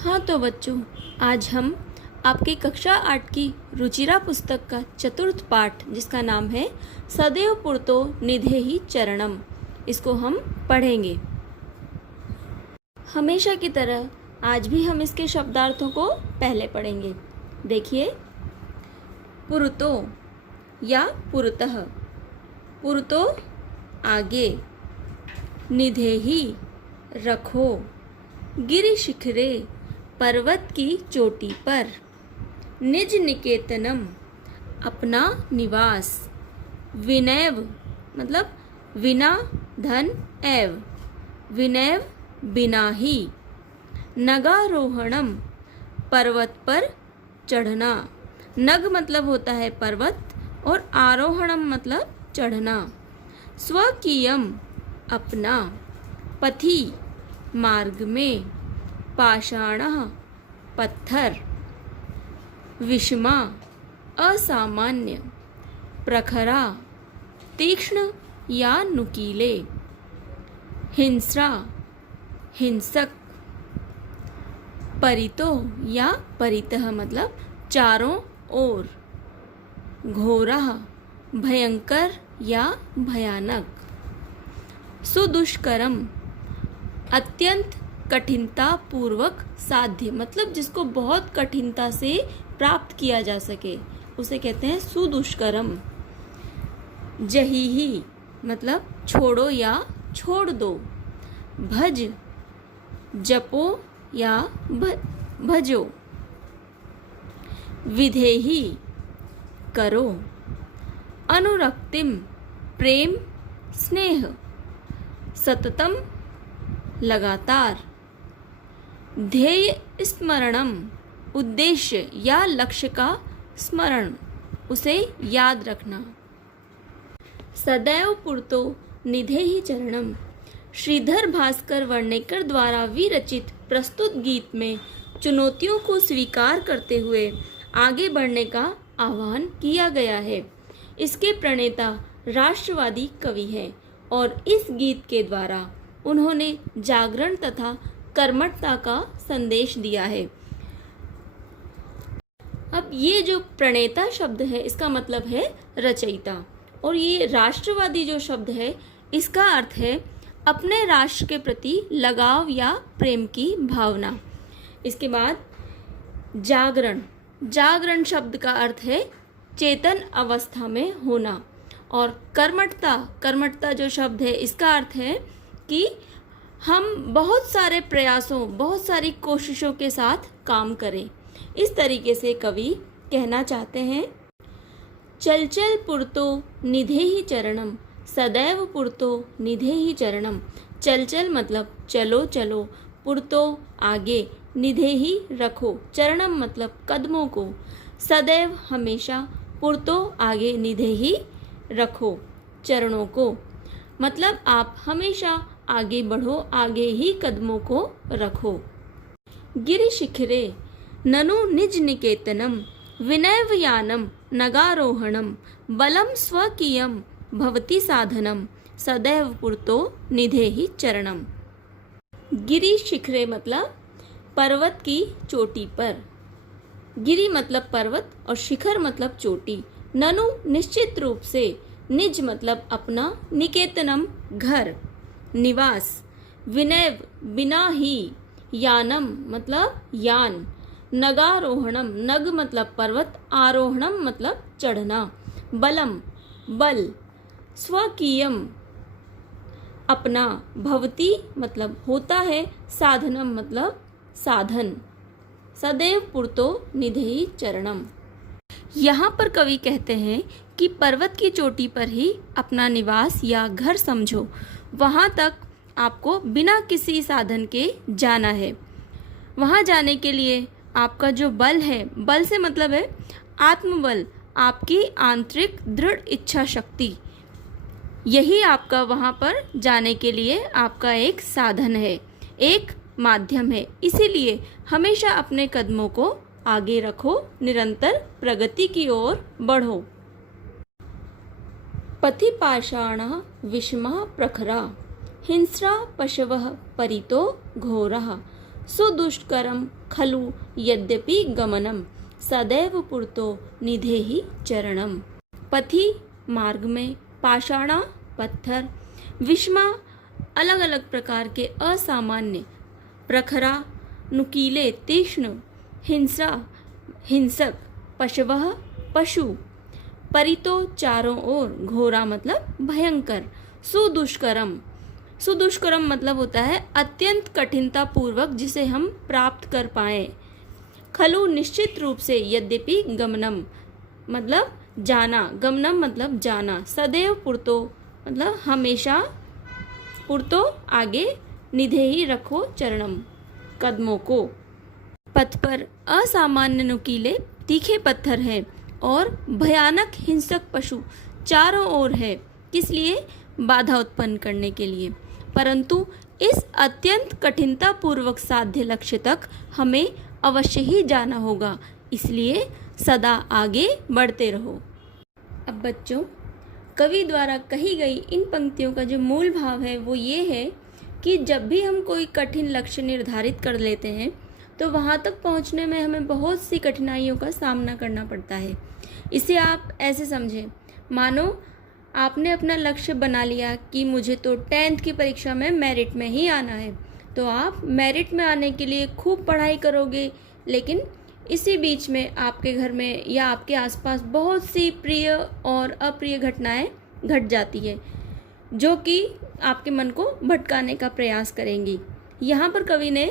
हाँ तो बच्चों, आज हम आपकी कक्षा 8 की रुचिरा पुस्तक का चतुर्थ पाठ, जिसका नाम है सदैव पुरतो निधेहि चरणम, इसको हम पढ़ेंगे। हमेशा की तरह आज भी हम इसके शब्दार्थों को पहले पढ़ेंगे। देखिए, पुरतो या पुरतः, पुरतो आगे, निधेहि रखो, गिरि शिखरे पर्वत की चोटी पर, निज निकेतनम अपना निवास, विनैव मतलब विना धन एव, विनैव बिना ही, नगारोहणम पर्वत पर चढ़ना, नग मतलब होता है पर्वत और आरोहणम मतलब चढ़ना, स्वकीयम अपना, पथि मार्ग में, पाषाणः पत्थर, विषमा असामान्य, प्रखरा तीक्ष्ण या नुकीले, हिंस्रा हिंसक, परितो या परितः मतलब चारों ओर, घोरः भयंकर या भयानक, सुदुष्करम अत्यंत कठिनता पूर्वक साध्य मतलब जिसको बहुत कठिनता से प्राप्त किया जा सके, उसे कहते हैं सुदुष्करम, जहीहि मतलब छोड़ो या छोड़ दो, भज जपो या भजो, विधेहि करो, अनुरक्तिम प्रेम स्नेह, सततम लगातार, ध्येय स्मरणम उद्देश्य या लक्ष्य का स्मरण, उसे याद रखना, सदैव पुरतो निधेहि चरणम, श्रीधर भास्कर वर्णेकर द्वारा विरचित प्रस्तुत गीत में चुनौतियों को स्वीकार करते हुए आगे बढ़ने का आह्वान किया गया है। इसके प्रणेता राष्ट्रवादी कवि हैं और इस गीत के द्वारा उन्होंने जागरण तथा कर्मठता का संदेश दिया है। अब ये जो प्रणेता शब्द है, इसका मतलब है रचयिता, और ये राष्ट्रवादी जो शब्द है, इसका अर्थ है अपने राष्ट्र के प्रति लगाव या प्रेम की भावना। इसके बाद जागरण, जागरण शब्द का अर्थ है चेतन अवस्था में होना, और कर्मठता, कर्मठता जो शब्द है, इसका अर्थ है कि हम बहुत सारे प्रयासों, बहुत सारी कोशिशों के साथ काम करें। इस तरीके से कवि कहना चाहते हैं, चल चल पुरतो निधेहि चरणम, सदैव पुरतो निधेहि चरणम, चल चल मतलब चलो चलो, पुरतो आगे, निधेहि रखो, चरणम मतलब कदमों को, सदैव हमेशा, पुरतो आगे, निधेहि रखो चरणों को, मतलब आप हमेशा आगे बढ़ो, आगे ही कदमों को रखो। गिरि शिखरे ननु निज निकेतनम, विनैव यानम नगारोहणम, बलम स्वकीयम भवति साधनम, सदैव पुरतो निधेहि चरणम। गिरि शिखरे मतलब पर्वत की चोटी पर, गिरि मतलब पर्वत और शिखर मतलब चोटी, ननु निश्चित रूप से, निज मतलब अपना, निकेतनम घर, निवास, विनैव बिना ही, यानम मतलब यान, नगारोहणम नग मतलब पर्वत, आरोहणम मतलब चढ़ना, बलम बल, स्वकीयम अपना, भवति मतलब होता है, साधनम मतलब साधन, सदैव पुरतो निधेहि चरणम। यहाँ पर कवि कहते हैं कि पर्वत की चोटी पर ही अपना निवास या घर समझो, वहाँ तक आपको बिना किसी साधन के जाना है। वहाँ जाने के लिए आपका जो बल है, बल से मतलब है आत्मबल, आपकी आंतरिक दृढ़ इच्छा शक्ति, यही आपका वहाँ पर जाने के लिए आपका एक साधन है, एक माध्यम है। इसीलिए हमेशा अपने कदमों को आगे रखो, निरंतर प्रगति की ओर बढ़ो। पथि पाषाणः विषमः प्रखरा, हिंस्रा पशवः परितो घोरः, सुदुष्करम खलु यद्यपि गमनम सदैव पुरतो निधेहि चरणम। पथि मार्ग में, पाषाणा पत्थर, विषमा अलग अलग प्रकार के असामान्य, प्रखरा नुकीले तीक्ष्ण, हिंसा हिंसक, पशवः पशु, परितो चारों ओर, घोरा मतलब भयंकर, सुदुष्करम, सुदुष्करम मतलब होता है अत्यंत कठिनता पूर्वक जिसे हम प्राप्त कर पाए। खलु निश्चित रूप से, यद्यपि गमनम मतलब जाना, गमनम मतलब जाना, सदैव पुरतो मतलब हमेशा, पुरतो आगे, निधेहि रखो चरणम कदमों को। पथ पर असामान्य नुकीले तीखे पत्थर हैं और भयानक हिंसक पशु चारों ओर है, किस लिए? बाधा उत्पन्न करने के लिए। परंतु इस अत्यंत कठिनता पूर्वक साध्य लक्ष्य तक हमें अवश्य ही जाना होगा, इसलिए सदा आगे बढ़ते रहो। अब बच्चों, कवि द्वारा कही गई इन पंक्तियों का जो मूल भाव है वो ये है कि जब भी हम कोई कठिन लक्ष्य निर्धारित कर लेते हैं तो वहाँ तक पहुँचने में हमें बहुत सी कठिनाइयों का सामना करना पड़ता है। इसे आप ऐसे समझें, मानो आपने अपना लक्ष्य बना लिया कि मुझे तो 10th की परीक्षा में मेरिट में ही आना है, तो आप मेरिट में आने के लिए खूब पढ़ाई करोगे, लेकिन इसी बीच में आपके घर में या आपके आसपास बहुत सी प्रिय और अप्रिय घटनाएं घट जाती है जो कि आपके मन को भटकाने का प्रयास करेंगी। यहाँ पर कवि ने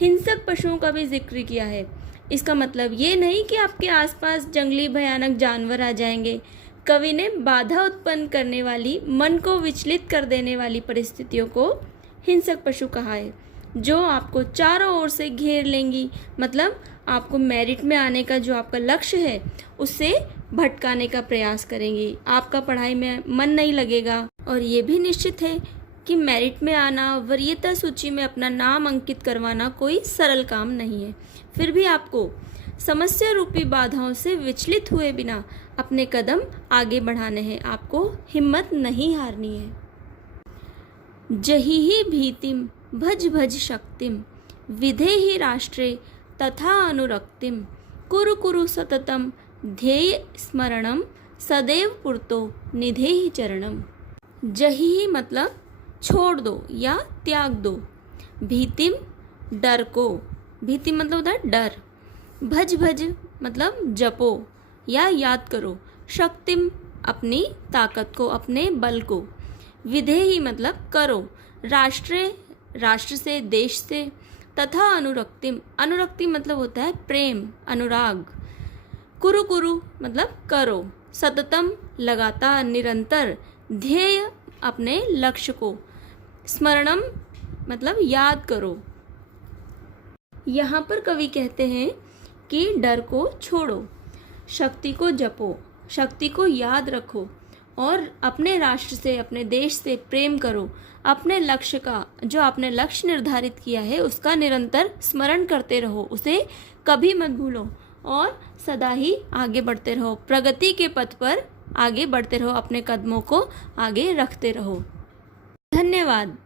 हिंसक पशुओं का भी जिक्र किया है। इसका मतलब ये नहीं कि आपके आसपास जंगली भयानक जानवर आ जाएंगे। कवि ने बाधा उत्पन्न करने वाली, मन को विचलित कर देने वाली परिस्थितियों को हिंसक पशु कहा है, जो आपको चारों ओर से घेर लेंगी, मतलब आपको मेरिट में आने का जो आपका लक्ष्य है उससे भटकाने का प्रयास करेंगी। आपका पढ़ाई में मन नहीं लगेगा और ये भी निश्चित है कि मेरिट में आना, वरीयता सूची में अपना नाम अंकित करवाना कोई सरल काम नहीं है। फिर भी आपको समस्या रूपी बाधाओं से विचलित हुए बिना अपने कदम आगे बढ़ाने हैं, आपको हिम्मत नहीं हारनी है। जहिहि भीतिम भज भज शक्तिम विधेहि राष्ट्रे तथा अनुरक्तिम कुरु कुरु सततम ध्येय स्मरणम सदैव पुरतो निधेहि चरणम। जहिहि मतलब छोड़ दो या त्याग दो, भीतिम डर को, भीति मतलब होता है डर, भज भज मतलब जपो या याद करो, शक्तिम अपनी ताकत को, अपने बल को, विधेहि मतलब करो, राष्ट्र राष्ट्र से, देश से, तथा अनुरक्तिम, अनुरक्ति मतलब होता है प्रेम, अनुराग, कुरु कुरु मतलब करो, सततम लगातार, निरंतर, ध्येय अपने लक्ष्य को, स्मरणम मतलब याद करो। यहाँ पर कवि कहते हैं कि डर को छोड़ो, शक्ति को जपो, शक्ति को याद रखो और अपने राष्ट्र से, अपने देश से प्रेम करो। अपने लक्ष्य का, जो आपने लक्ष्य निर्धारित किया है उसका निरंतर स्मरण करते रहो, उसे कभी मत भूलो और सदा ही आगे बढ़ते रहो, प्रगति के पथ पर आगे बढ़ते रहो, अपने कदमों को आगे रखते रहो। धन्यवाद।